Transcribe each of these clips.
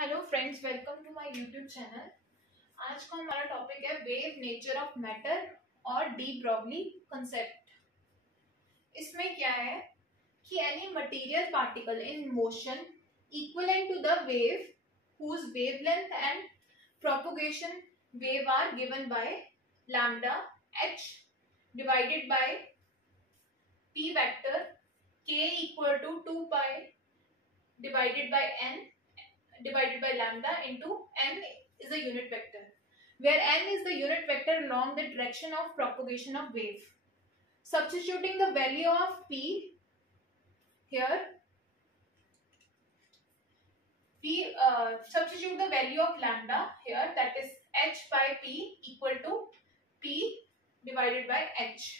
Hello friends, welcome to my YouTube channel. आज का हमारा टॉपिक है वेव नेचर ऑफ मैटर और डी ब्रॉगली कंसेप्ट। इसमें क्या है कि any material particle in motion equivalent to the wave whose wavelength and propagation wave are given by lambda h divided by p vector k equal to 2 pi divided by n divided by lambda into n is a unit vector, where n is the unit vector along the direction of propagation of wave. Substituting the value of p here, we substitute the value of lambda here, that is h by p equal to p divided by h.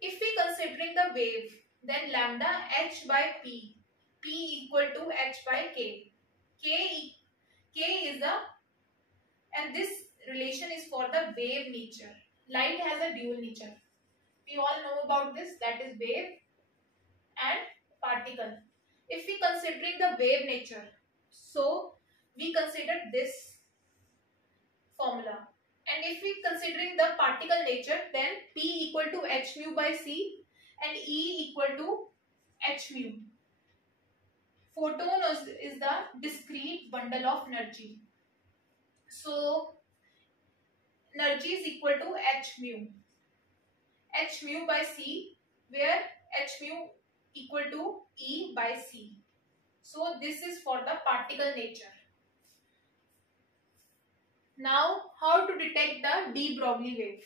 If we considering the wave, then lambda h by p equal to h by k. K is the, and this relation is for the wave nature. Light has a dual nature. We all know about this, that is wave and particle. If we considering the wave nature, so we consider this formula. And if we considering the particle nature, then P equal to h mu by c and E equal to h mu. Photon is the discrete bundle of energy. So energy is equal to h mu by c, where h mu equal to E by c. So this is for the particle nature. Now, how to detect the de Broglie wave?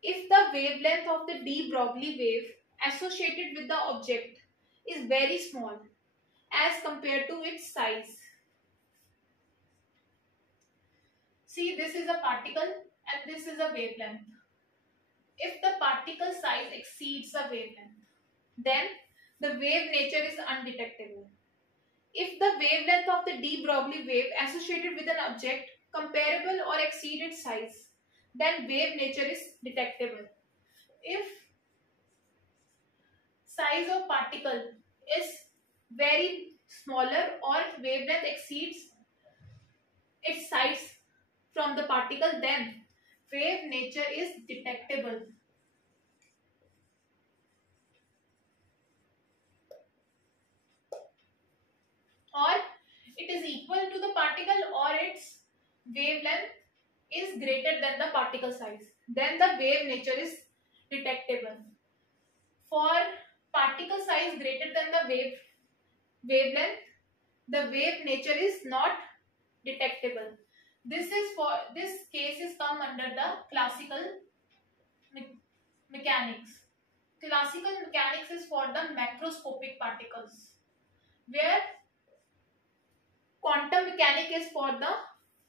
If the wavelength of the de Broglie wave associated with the object is very small as compared to its size. See, this is a particle and this is a wavelength. If the particle size exceeds the wavelength, then the wave nature is undetectable. If the wavelength of the de Broglie wave associated with an object comparable or exceed its size, then wave nature is detectable. If size of particle is very smaller or wavelength exceeds its size from the particle, then wave nature is detectable. Or it is equal to the particle, or its wavelength is greater than the particle size, then the wave nature is detectable. For particle size greater than the wavelength, the wave nature is not detectable. This case is come under the classical mechanics. Classical mechanics is for the macroscopic particles, where quantum mechanics is for the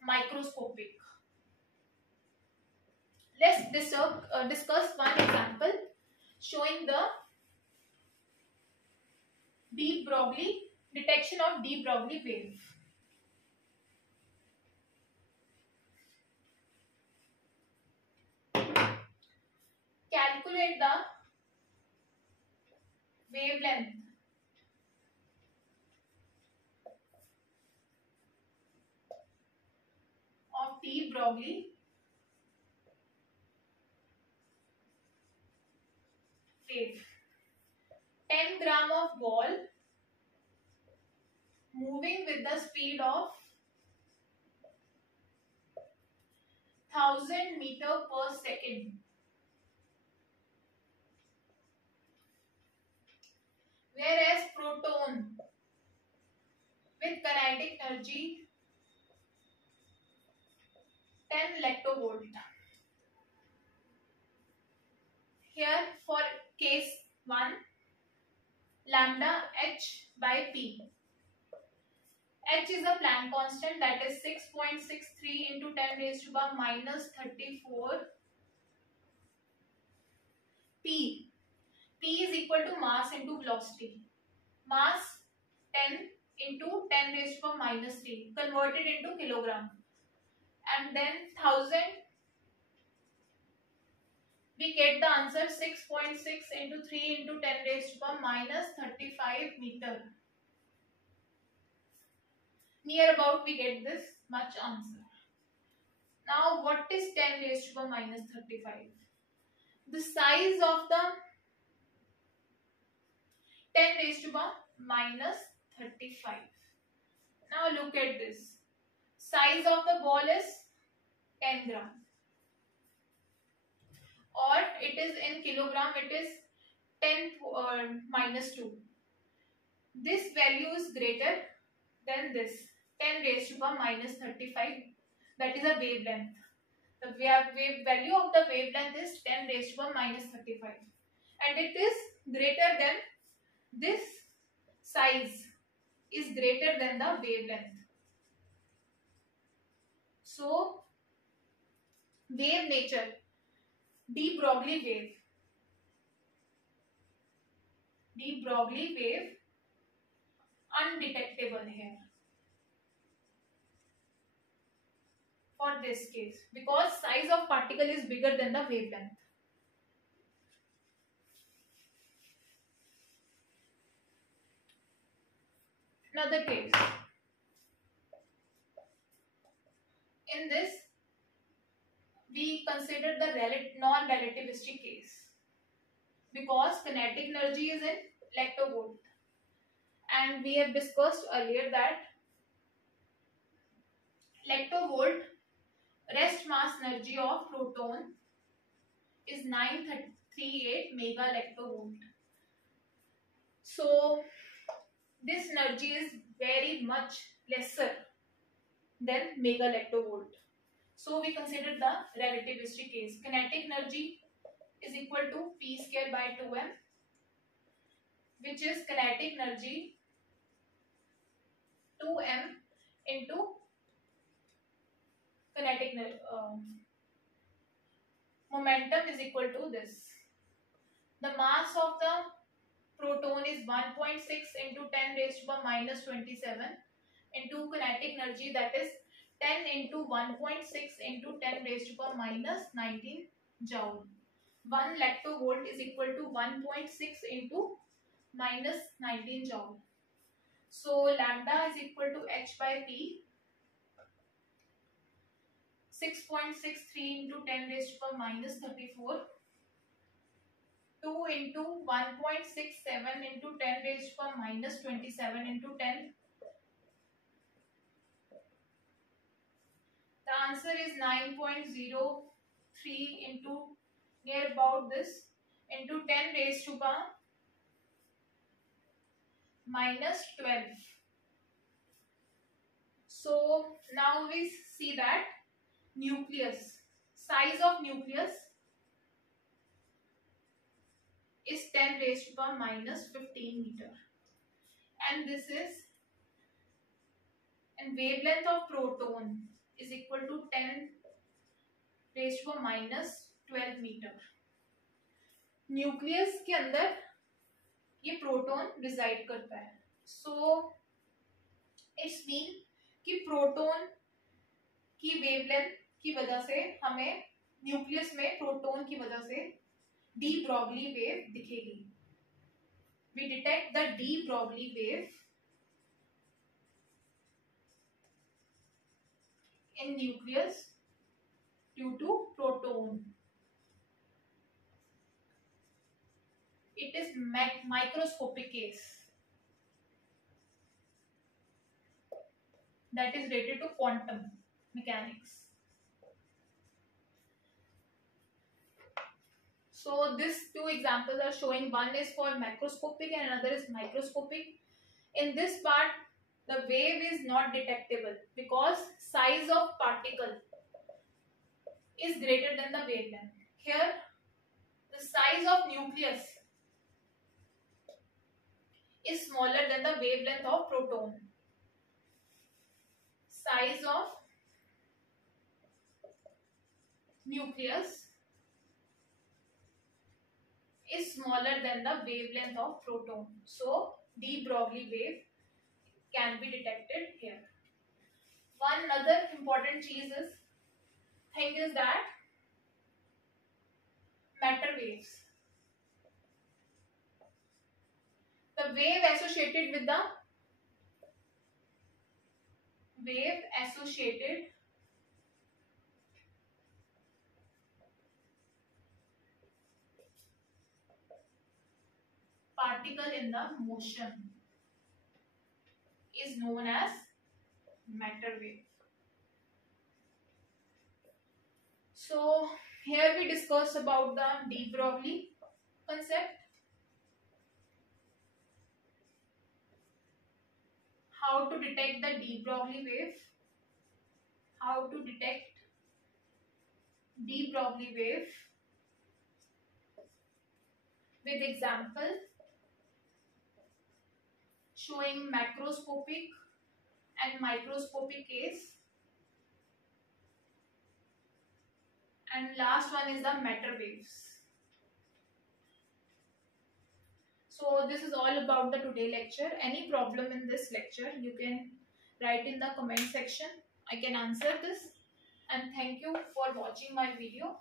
microscopic. Let's discuss one example showing the de Broglie detection of de Broglie wave. Calculate the wavelength of de Broglie wave. 10 gram of ball moving with the speed of 1000 meter per second. Whereas proton with kinetic energy 10 electrovolt. Here for case 1, lambda h by p. H is a Planck constant, that is 6.63 into 10 raised to the power minus 34. P is equal to mass into velocity. Mass 10 into 10 raised to the power minus 3 converted into kilogram, and then 1000, we get the answer 6.6 into 3 into 10 raised to the power minus 35 meter. Near about we get this much answer. Now what is 10 raised to the minus 35? The size of the 10 raised to the minus 35. Now look at this. Size of the ball is 10 gram. Or it is in kilogram, it is 10 minus 2. This value is greater than this 10 raised to the minus 35. That is a wavelength. The wave value of the wavelength is 10 raised to the minus 35. And it is greater than this size is greater than the wavelength. So, wave nature, de Broglie wave. De Broglie wave undetectable here for this case because size of particle is bigger than the wavelength. Another case. In this, we consider the non-relativistic case because kinetic energy is in electrovolt. And we have discussed earlier that electrovolt rest mass energy of proton is 938 mega electrovolt. So this energy is very much lesser than mega electrovolt. So we consider the relativistic case. Kinetic energy is equal to P square by 2m, which is kinetic energy 2m into kinetic momentum is equal to this. The mass of the proton is 1.6 into 10 raised to the minus 27 into kinetic energy, that is 10 into 1.6 into 10 raised to the minus 19 joule. 1 electrovolt is equal to 1.6 into minus 19 joule. So lambda is equal to h by p, 6.63 into 10 raised to the minus 34, 2 into 1.67 into 10 raised to the minus 27 into 10. The answer is 9.03 into near about this into 10 raised to the minus 12. So now we see that nucleus, size of nucleus is 10 raised to the minus 15 meter, and this is, and wavelength of proton is equal to 10 raised to the minus 12 meter. Nucleus के अंदर ये proton resided करता है. So it's mean कि proton की wavelength की वजह से हमें न्यूक्लियस में प्रोटॉन की वजह से डी ब्रॉगली वेव दिखेगी. We detect the de Broglie wave in nucleus due to proton. It is microscopic case that is related to quantum mechanics. So these two examples are showing, one is for macroscopic and another is microscopic. In this part, the wave is not detectable because size of particle is greater than the wavelength. Here, the size of nucleus is smaller than the wavelength of proton. Size of nucleus is smaller than the wavelength of proton. So, de Broglie wave can be detected here. One other important thing is that matter waves. The wave associated with the wave associated particle in the motion is known as matter wave. So here we discuss about the de Broglie concept, how to detect the de Broglie wave, how to detect de Broglie wave with example showing macroscopic and microscopic case, and last one is the matter waves. So this is all about the today lecture. Any problem in this lecture, you can write in the comment section. I can answer this. And thank you for watching my video.